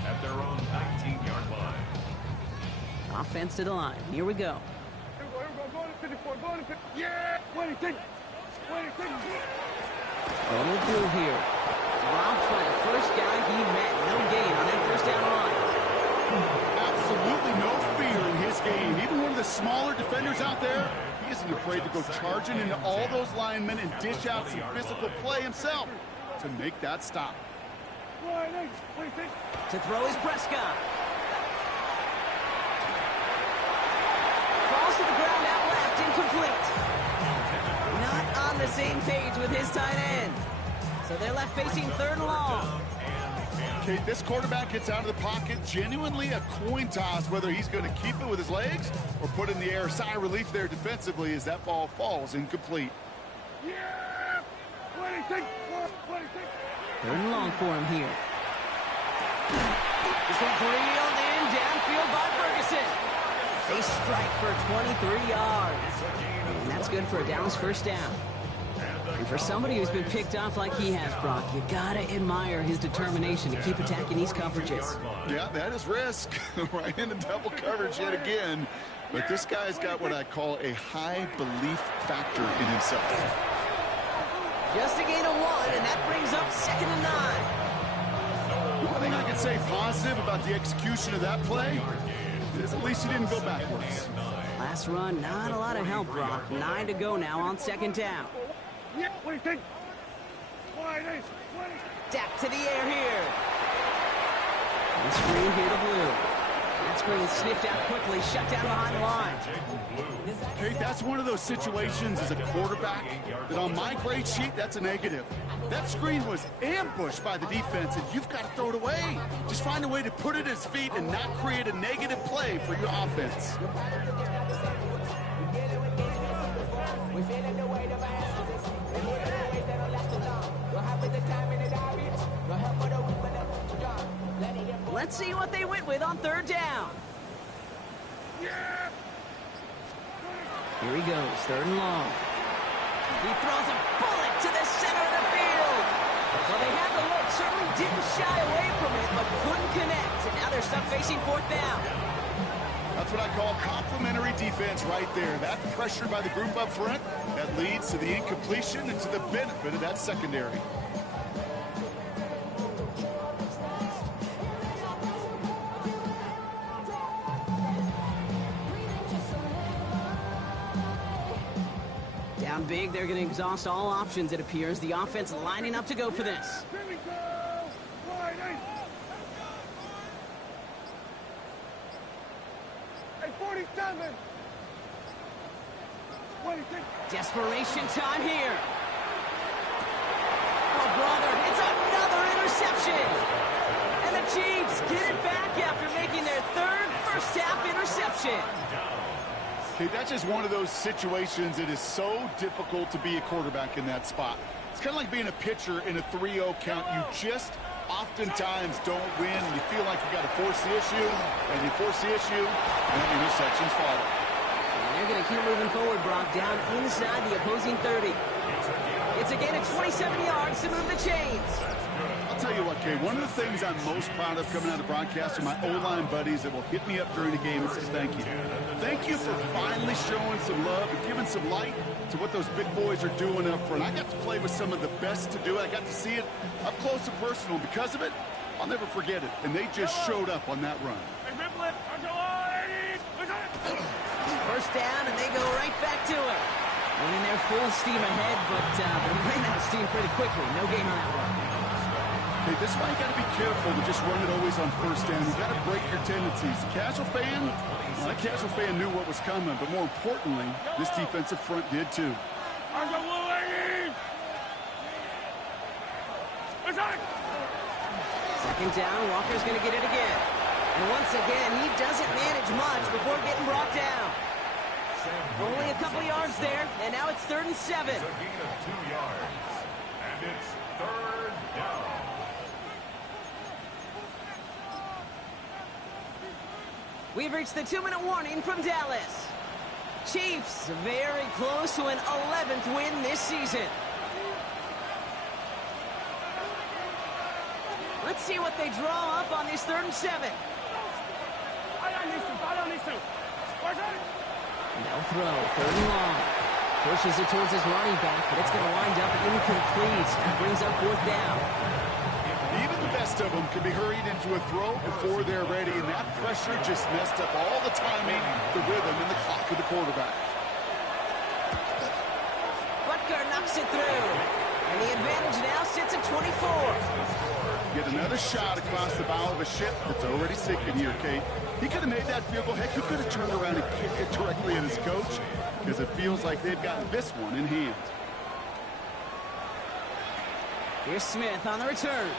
at their own 19-yard line. Offense to the line. Here we go. Go to 54. Go to 50. Yeah. 26. Going through here. Rob Fly, the first guy he met. No gain on that first down run. Absolutely no fear in his game. Even one of the smaller defenders out there, he isn't afraid to go charging into all those linemen and dish out some physical play himself to make that stop. To throw is Prescott. Falls to the ground out left, incomplete. Not on the same page with his tight end. So they're left facing 3rd and long. Okay, this quarterback gets out of the pocket, genuinely a coin toss whether he's going to keep it with his legs or put it in the air. Sigh of relief there defensively as that ball falls incomplete. Yeah! 26. 3rd and long for him here. This one's reeled in downfield by Ferguson. They strike for 23 yards. And that's good for a Dallas first down. And for somebody who's been picked off like he has, Brock, you gotta admire his determination to keep attacking these coverages. Yeah, that is risk. Right into double coverage yet again. But this guy's got what I call a high belief factor in himself. Just a gain of 1, and that brings up 2nd and 9. One thing I can say positive about the execution of that play is at least he didn't go backwards. Last run, not a lot of help, Brock. 9 to go now on 2nd down. Dak to the air here. And screen here to Blue. That screen sniffed out quickly, shut down behind the line. Okay, that's one of those situations as a quarterback that on my grade sheet, that's a negative. That screen was ambushed by the defense, and you've got to throw it away. Just find a way to put it at his feet and not create a negative play for your offense. Let's see what they went with on 3rd down. Here he goes, 3rd and long. He throws a bullet to the center of the field. Well, they had the look, certainly didn't shy away from it, but couldn't connect. And now they're stuck facing 4th down. That's what I call complementary defense right there. That pressure by the group up front, that leads to the incompletion and to the benefit of that secondary. Down big, they're going to exhaust all options, it appears. The offense lining up to go for this. 27. 26. Desperation time here. Oh, brother, it's another interception. And the Chiefs get it back after making their third first-half interception. Okay, that's just one of those situations. It is so difficult to be a quarterback in that spot. It's kind of like being a pitcher in a 3-0 count. You just oftentimes don't win. You feel like you got to force the issue, and you force the issue, and interceptions follow. And they're going to keep moving forward, Brock, down inside the opposing 30. It's a gain of 27 yards to move the chains. I'll tell you what, Kay, one of the things I'm most proud of coming out of broadcast are my O-line buddies that will hit me up during the game and say thank you. Thank you for finally showing some love and giving some light to what those big boys are doing up front. I got to play with some of the best to do it. I got to see it up close and personal. Because of it, I'll never forget it. And they just showed up on that run. First down, and they go right back to it. Winning their full steam ahead, but they ran out of steam pretty quickly. No gain on that one. Okay, this is why you got to be careful to just run it always on first down. You got to break your tendencies. The casual fan, well, that casual fan knew what was coming, but more importantly, this defensive front did too. Second down, Walker's going to get it again. And once again, he doesn't manage much before getting brought down. Only a couple yards there, and now it's 3rd and 7. It's a gain of 2 yards, and it's 3rd down. We've reached the 2-minute warning from Dallas. Chiefs very close to an 11th win this season. Let's see what they draw up on this 3rd and 7. No throw, 3rd and long. Pushes it towards his running back, but it's going to wind up incomplete. That brings up 4th down. Even the best of them can be hurried into a throw before they're ready, and that pressure just messed up all the timing, the rhythm, and the clock of the quarterback. Butker knocks it through, and the advantage now sits at 24. Get another shot across the bow of a ship that's already sinking here, Kate. He could have made that field goal. Heck, he could have turned around and kicked it directly at his coach, because it feels like they've gotten this one in hand. Here's Smith on the return.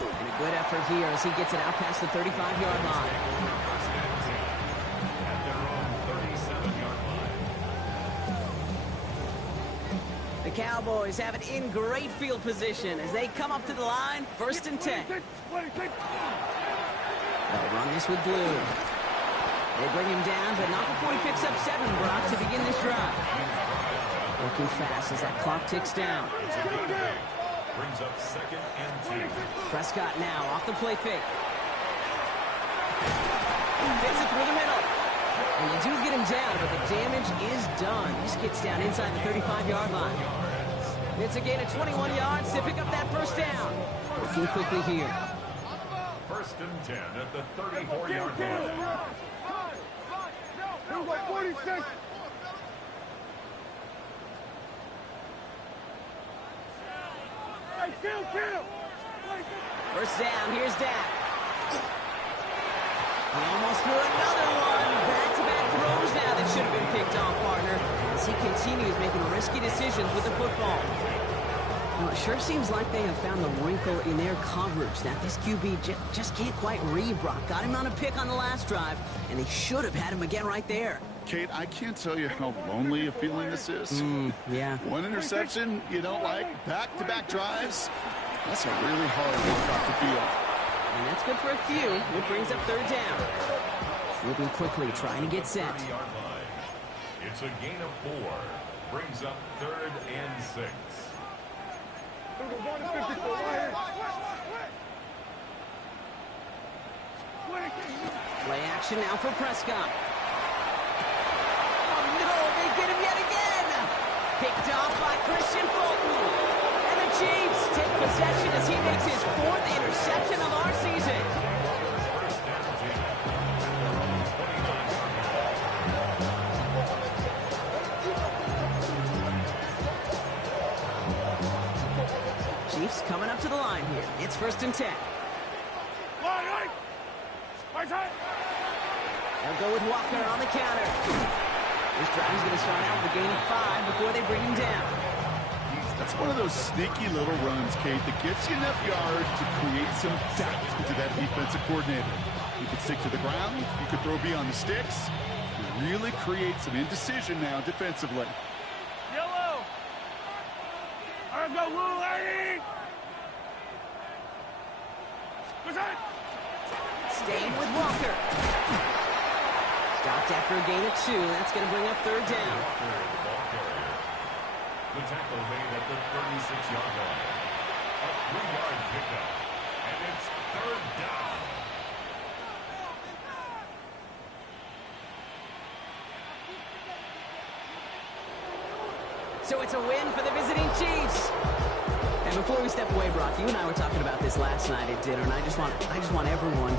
And a good effort here as he gets it out past the 35-yard line. At their own 37-yard line. The Cowboys have it in great field position as they come up to the line, 1st and 10. They'll run this with Blue. They bring him down, but not before he picks up 7, Brock, to begin this drive. Working fast as that clock ticks down. Brings up 2nd and 2. Prescott now off the play fake. Fits it through the middle. And they do get him down, but the damage is done. This gets down inside the 35-yard line. It's a gain of 21 yards to pick up that 1st down. Working quickly here. 1st and 10 at the 34-yard line. 46. Kill. 1st down, here's Dak. He almost threw another one. Back-to-back throws now that should have been picked off, partner, as he continues making risky decisions with the football. Well, it sure seems like they have found the wrinkle in their coverage that this QB just can't quite read. Brock got him on a pick on the last drive, and they should have had him again right there. Kate, I can't tell you how lonely a feeling this is. Yeah. One interception you don't like, back-to-back drives. That's a really hard walk off the field. And that's good for a few. It brings up 3rd down. Moving quickly, trying to get set. It's a gain of 4. Brings up 3rd and 6. Play action now for Prescott. Oh no, they get him yet again. Picked off by Christian Fulton. And the Chiefs take possession as he makes his 4th interception of our season. Chiefs coming up to the line here. It's 1st and 10. They'll go with Walker on the counter. This drive's going to start out with a gain of 5 before they bring him down. That's one of those sneaky little runs, Kate, that gets you enough yards to create some doubt into that defensive coordinator. You could stick to the ground. You could throw beyond the sticks. You really create some indecision now defensively. Yellow. All right, go, Lou, lady. Staying with Walker. Stopped after a gain of 2. That's going to bring up 3rd down. The tackle made at the 36-yard line. A 3-yard pickup. And it's 3rd down. So it's a win for the visiting Chiefs. And before we step away, Brock, you and I were talking about this last night at dinner, and I just want everyone to